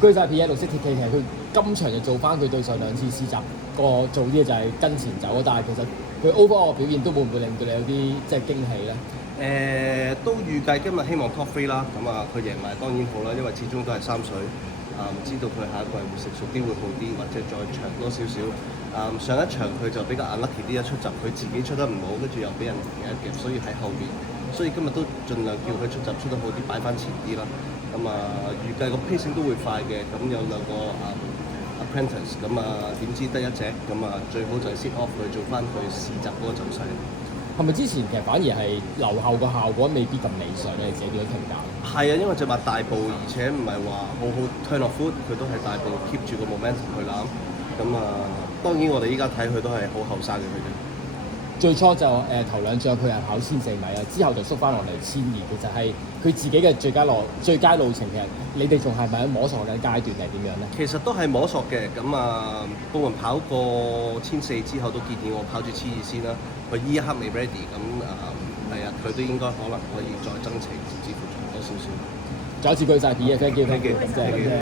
居晒 P 一綠色鐵騎，其實佢今場就做翻佢對上兩次試習個做啲嘢就係跟前走，但係其實佢 overall 嘅表現都會唔會令到你有啲即係驚喜咧？都預計今日希望 top 3啦，咁佢贏埋當然好啦，因為始終都係三水，唔知道佢下一季會成熟啲會好啲，或者再長多少少。上一場佢就比較 unlucky 啲，一出閘佢自己出得唔好，跟住又俾人夾一夾，所以喺後邊，所以今日都盡量叫佢出閘出得好啲，擺翻前啲啦。預計個 pacing 都會快嘅，咁有兩個apprentice，點知得一隻，最好就係 sit off 佢做翻佢試閘嗰個走勢。係咪之前其實反而係留後個效果未必咁理想咧？你自己點樣評價？係啊，因為隻馬大步，而且唔係話好 turn off foot，佢都係大步 keep 住個 momentum 去攬。當然我哋依家睇佢都係好後生嘅佢哋。最初就頭兩仗佢係跑1400米啊，之後就縮翻落嚟1200，其實係佢自己嘅最佳路程。其實你哋仲係咪喺摸索緊階段定係點樣咧？其實都係摸索嘅，布雲跑過1400之後都建議我跑住1200先啦。佢依一刻未 ready，係啊，佢都應該可能可以再增程，甚至乎做多少少。再一次居晒 P 嘅 thank you，